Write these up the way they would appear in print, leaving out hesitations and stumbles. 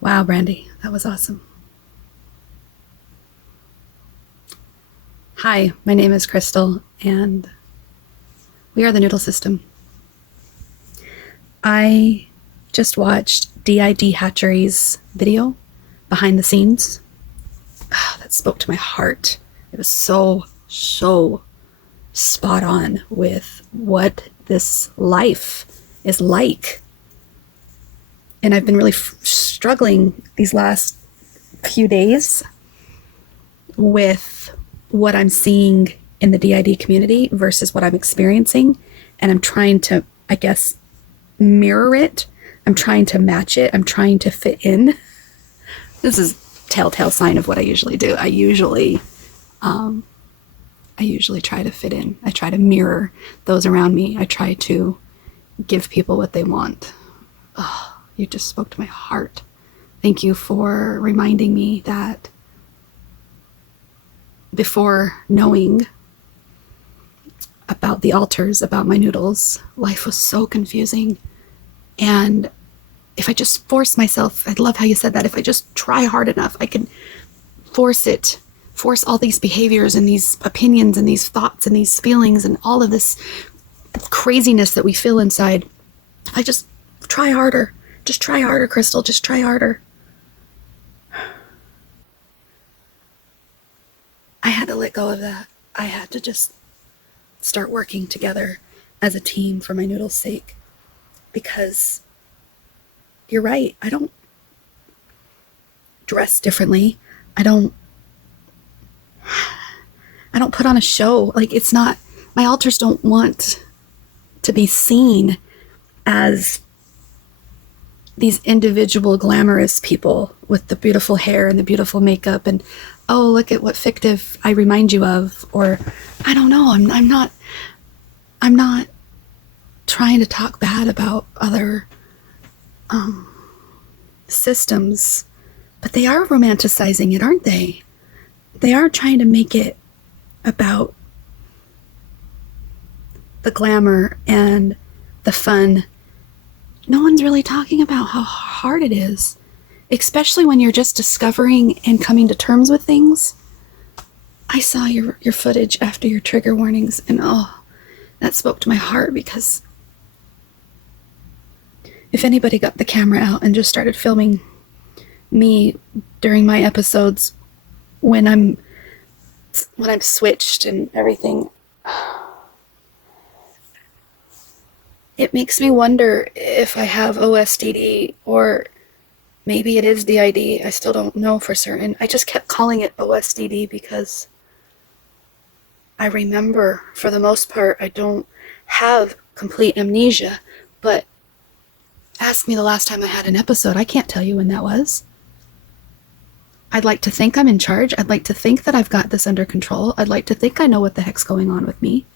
Wow, Brandy, that was awesome. Hi, my name is Crystal, and we are the Noodle System. I just watched d.i.d. Hatchery's video, behind the scenes. That spoke to my heart. It was so spot on with what this life is like. And I've been really struggling these last few days with what I'm seeing in the d.i.d. community versus what I'm experiencing. And I'm trying to, I guess, mirror it. I'm trying to match it. I'm trying to fit in. This is a telltale sign of what I usually do. I usually try to fit in. I try to mirror those around me. I try to give people what they want. Oh, you just spoke to my heart. Thank you for reminding me that before knowing about the altars, about my noodles, life was so confusing. And if I just force myself, I love how you said that, if I just try hard enough, I can force all these behaviors and these opinions and these thoughts and these feelings and all of this craziness that we feel inside. If I just try harder, Crystal, just try harder. I had to let go of that. I had to just start working together as a team for my noodles' sake. Because you're right, I don't dress differently. I don't put on a show. Like, it's not, my altars don't want to be seen as these individual glamorous people with the beautiful hair and the beautiful makeup and, oh, look at what fictive I remind you of. Or I don't know, I'm not trying to talk bad about other systems, but they are romanticizing it, aren't they? They are trying to make it about the glamour and the fun. No one's really talking about how hard it is, especially when you're just discovering and coming to terms with things. I saw your footage after your trigger warnings, and oh, that spoke to my heart, because if anybody got the camera out and just started filming me during my episodes when I'm switched and everything, it makes me wonder if I have OSDD, or maybe it is d.i.d. I still don't know for certain. I just kept calling it OSDD because I remember, for the most part, I don't have complete amnesia, but ask me the last time I had an episode. I can't tell you when that was. I'd like to think I'm in charge. I'd like to think that I've got this under control. I'd like to think I know what the heck's going on with me.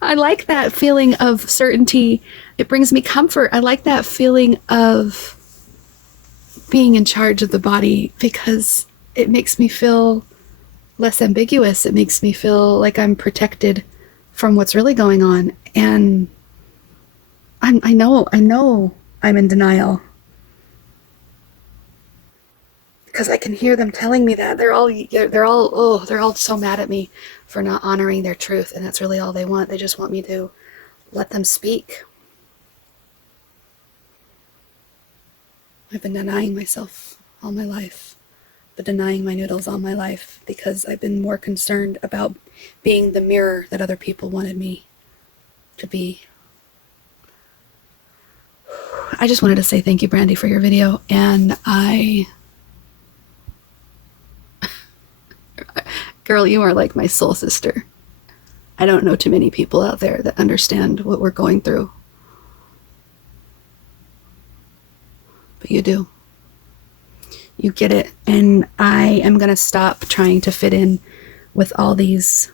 I like that feeling of certainty. It brings me comfort. I like that feeling of being in charge of the body, because it makes me feel less ambiguous. It makes me feel like I'm protected from what's really going on. And I know I'm in denial, because I can hear them telling me that. They're all so mad at me for not honoring their truth, and that's really all they want. They just want me to let them speak. I've been denying myself all my life, but denying my noodles all my life, because I've been more concerned about being the mirror that other people wanted me to be. I just wanted to say thank you, Brandy, for your video, and girl, you are like my soul sister. I don't know too many people out there that understand what we're going through, but you do. You get it, and I am going to stop trying to fit in with all these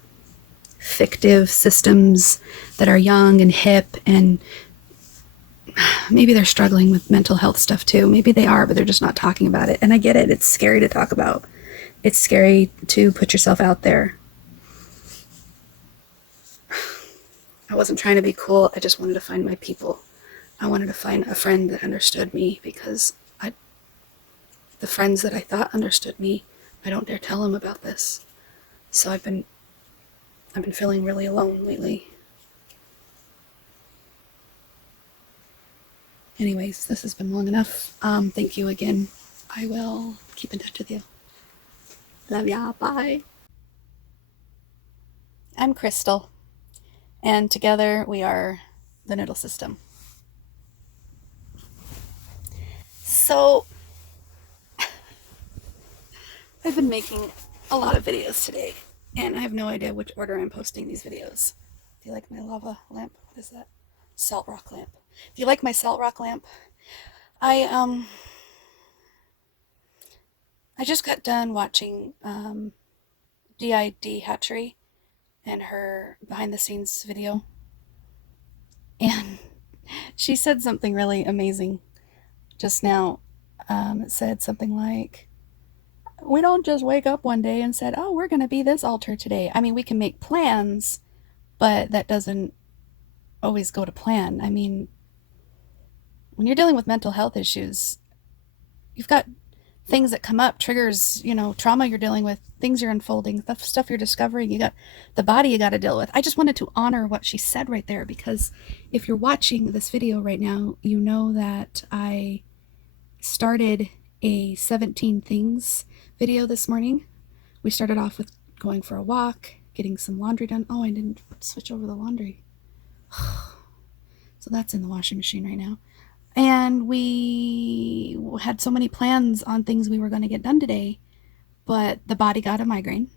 fictive systems that are young and hip, and maybe they're struggling with mental health stuff too. Maybe they are, but they're just not talking about it. And I get it. It's scary to talk about. It's scary to put yourself out there. I wasn't trying to be cool. I just wanted to find my people. I wanted to find a friend that understood me, because the friends that I thought understood me, I don't dare tell them about this. So I've been feeling really alone lately. Anyways, this has been long enough. Thank you again. I will keep in touch with you. Love ya. Bye. I'm Crystal, and together we are the Noodle System. So, I've been making a lot of videos today, and I have no idea which order I'm posting these videos. Do you like my lava lamp? What is that? Salt rock lamp. If you like my salt rock lamp, I just got done watching d.i.d Hatchery and her behind the scenes video, and she said something really amazing just now. It said something like, we don't just wake up one day and said, oh, we're going to be this altar today. I mean, we can make plans, but that doesn't always go to plan. I mean, when you're dealing with mental health issues, you've got things that come up, triggers, trauma you're dealing with, things you're unfolding, stuff you're discovering. You got the body you got to deal with. I just wanted to honor what she said right there, because if you're watching this video right now, you know that I started a 17 things video this morning. We started off with going for a walk, getting some laundry done. Oh, I didn't switch over the laundry. So that's in the washing machine right now. And we had so many plans on things we were going to get done today, but the body got a migraine,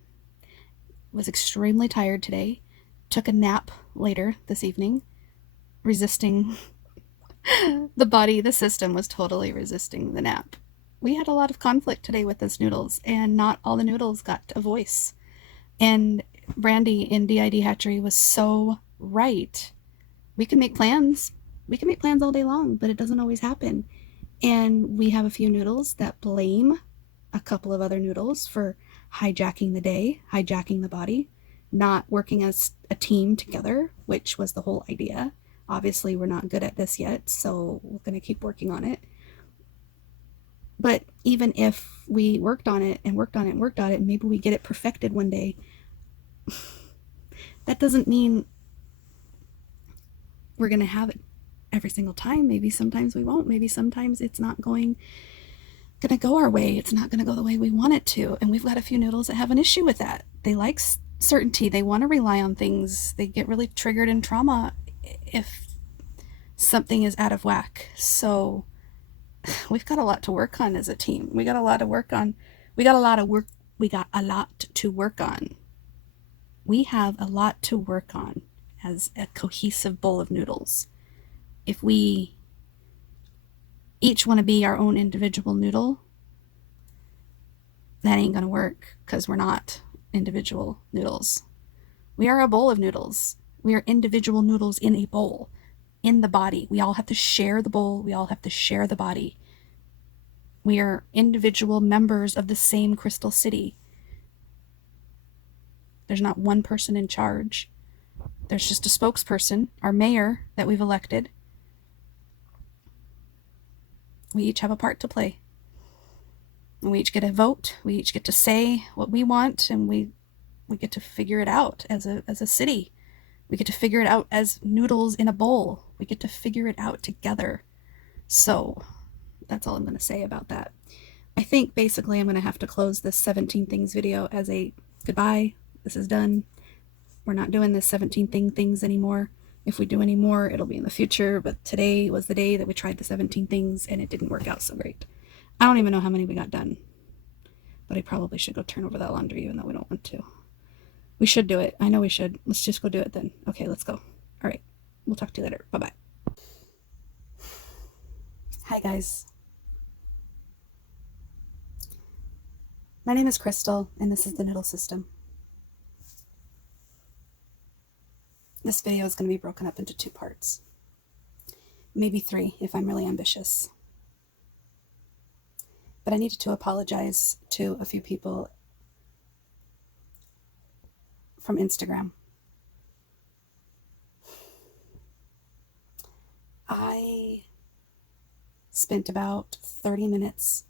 was extremely tired today, took a nap later this evening, resisting the body, the system was totally resisting the nap. We had a lot of conflict today with this noodles, and not all the noodles got a voice. And Brandy in d.i.d Hatchery was so right. We can make plans. We can make plans all day long, but it doesn't always happen. And we have a few noodles that blame a couple of other noodles for hijacking the day, hijacking the body, not working as a team together, which was the whole idea. Obviously, we're not good at this yet, so we're going to keep working on it. But even if we worked on it and worked on it and worked on it, and maybe we get it perfected one day, that doesn't mean we're going to have it every single time. Maybe sometimes we won't. Maybe sometimes it's not going to go our way. It's not going to go the way we want it to. And we've got a few noodles that have an issue with that. They like certainty. They want to rely on things. They get really triggered in trauma if something is out of whack. So we've got a lot to work on as a team. We got a lot to work on. We got a lot to work on. We have a lot to work on as a cohesive bowl of noodles. If we each want to be our own individual noodle, that ain't gonna work, because we're not individual noodles. We are a bowl of noodles. We are individual noodles in a bowl, in the body. We all have to share the bowl. We all have to share the body. We are individual members of the same Crystal City. There's not one person in charge. There's just a spokesperson, our mayor that we've elected. We each have a part to play. And we each get a vote. We each get to say what we want, and we get to figure it out as a city. We get to figure it out as noodles in a bowl. We get to figure it out together. So that's all I'm going to say about that. I think basically I'm going to have to close this 17 things video as a goodbye. This is done. We're not doing this 17 things anymore. If we do any more, it'll be in the future. But today was the day that we tried the 17 things, and it didn't work out so great. I don't even know how many we got done. But I probably should go turn over that laundry, even though we don't want to. We should do it. I know we should. Let's just go do it then. Okay, let's go. All right. We'll talk to you later. Bye-bye. Hi, guys. My name is Crystal, and this is the Noodle System. This video is going to be broken up into 2 parts. Maybe 3 if I'm really ambitious. But I needed to apologize to a few people from Instagram. I spent about 30 minutes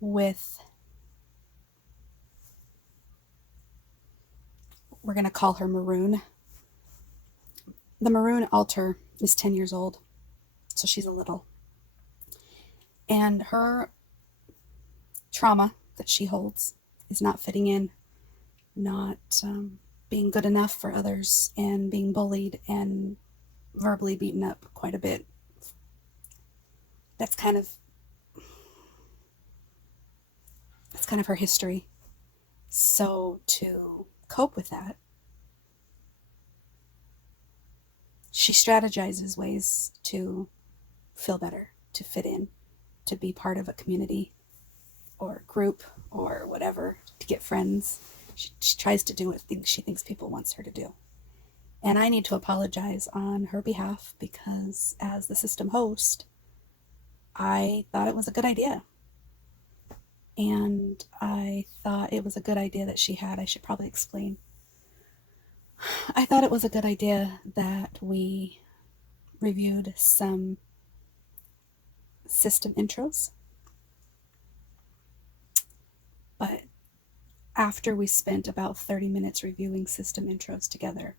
with, we're going to call her Maroon. The Maroon altar is 10 years old, so she's a little. And her trauma that she holds is not fitting in, not being good enough for others, and being bullied and verbally beaten up quite a bit. That's kind of her history. So to cope with that, she strategizes ways to feel better, to fit in, to be part of a community or group or whatever, to get friends. She tries to do what she thinks people wants her to do. And I need to apologize on her behalf because as the system host, I thought it was a good idea. And I thought it was a good idea that she had. I should probably explain. I thought it was a good idea that we reviewed some system intros. But after we spent about 30 minutes reviewing system intros together,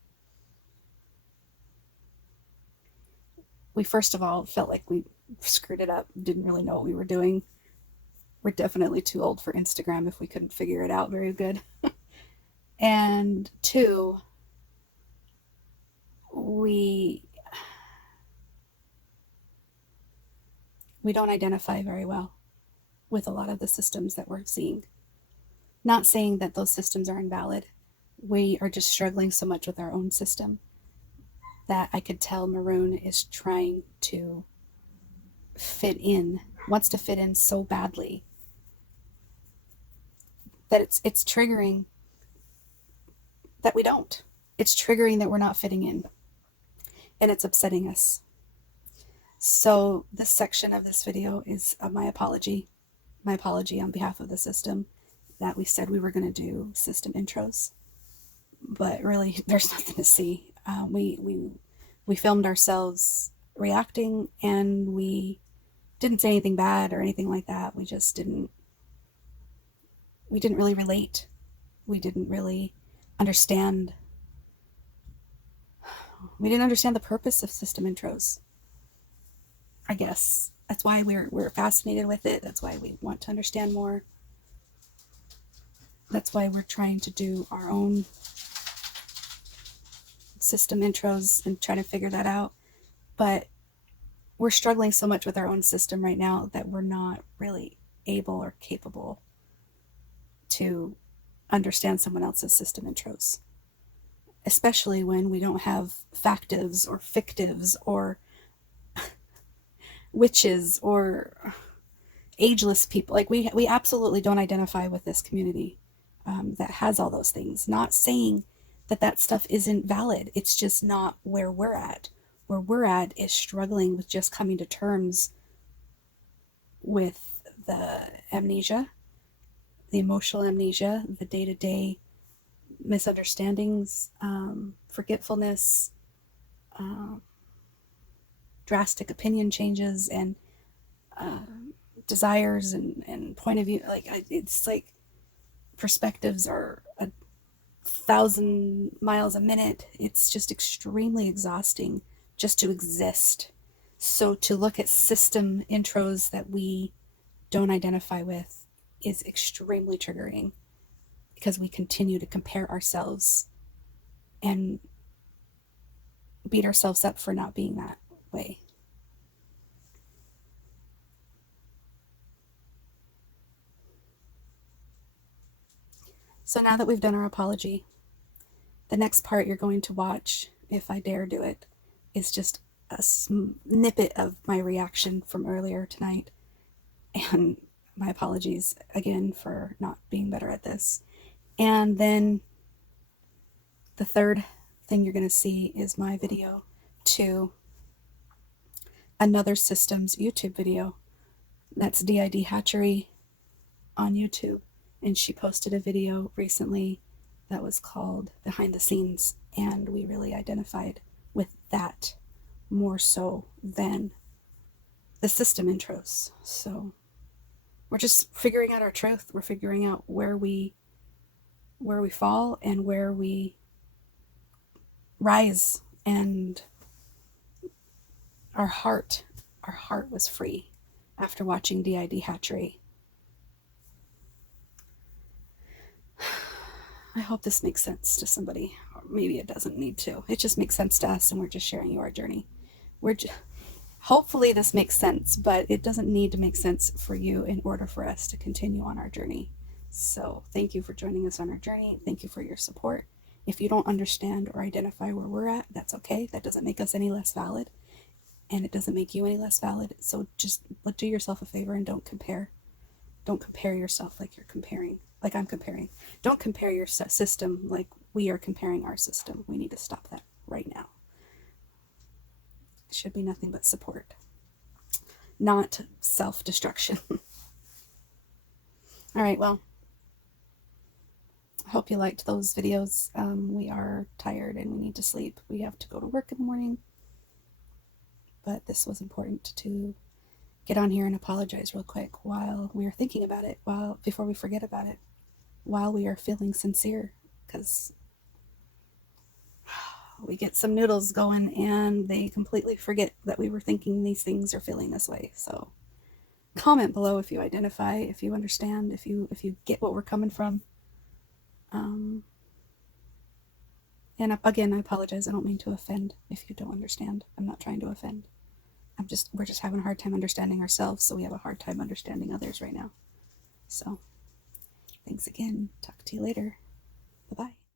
we first of all felt like we screwed it up, didn't really know what we were doing. We're definitely too old for Instagram if we couldn't figure it out very good. And two, we don't identify very well with a lot of the systems that we're seeing. Not saying that those systems are invalid. We are just struggling so much with our own system that I could tell Maroon is trying to fit in, wants to fit in so badly that it's triggering that we don't. It's triggering that we're not fitting in, and it's upsetting us. So this section of this video is my apology on behalf of the system, that we said we were going to do system intros, but really there's nothing to see. We filmed ourselves reacting, and we didn't say anything bad or anything like that. We just didn't really relate. We didn't really understand. We didn't understand the purpose of system intros, I guess. That's why we're fascinated with it. That's why we want to understand more. That's why we're trying to do our own system intros and try to figure that out. But we're struggling so much with our own system right now that we're not really able or capable to understand someone else's system intros, especially when we don't have factives or fictives or witches or ageless people. Like we absolutely don't identify with this community that has all those things. Not saying that that stuff isn't valid. It's just not where we're at. Where we're at is struggling with just coming to terms with the amnesia, the emotional amnesia, the day-to-day misunderstandings, forgetfulness, drastic opinion changes, and desires and point of view. Like it's like perspectives are 1,000 miles a minute. It's just extremely exhausting just to exist. So to look at system intros that we don't identify with is extremely triggering, because we continue to compare ourselves and beat ourselves up for not being that way. So now that we've done our apology, the next part you're going to watch, if I dare do it, is just a snippet of my reaction from earlier tonight. And my apologies again for not being better at this. And then the third thing you're going to see is my video to another system's YouTube video. That's d.i.d Hatchery on YouTube. And she posted a video recently that was called Behind the Scenes. And we really identified with that more so than the system intros. So we're just figuring out our truth. We're figuring out where we fall and where we rise. And our heart was free after watching d.i.d. Hatchery. I hope this makes sense to somebody, or maybe it doesn't need to. It just makes sense to us, and we're just sharing you our journey. Hopefully this makes sense, but it doesn't need to make sense for you in order for us to continue on our journey. So thank you for joining us on our journey. Thank you for your support. If you don't understand or identify where we're at, that's okay. That doesn't make us any less valid, and it doesn't make you any less valid. So just do yourself a favor and don't compare. Don't compare yourself like you're comparing, like I'm comparing. Don't compare your system like we are comparing our system. We need to stop that right now. It should be nothing but support, not self-destruction. All right, well, I hope you liked those videos. We are tired and we need to sleep. We have to go to work in the morning. But this was important to get on here and apologize real quick while we are thinking about it, before we forget about it, while we are feeling sincere, because we get some noodles going and they completely forget that we were thinking these things or feeling this way. So comment below if you identify, if you understand, if you get what we're coming from. And again, I apologize. I don't mean to offend if you don't understand. I'm not trying to offend. We're just having a hard time understanding ourselves, so we have a hard time understanding others right now. So thanks again. Talk to you later. Bye-bye.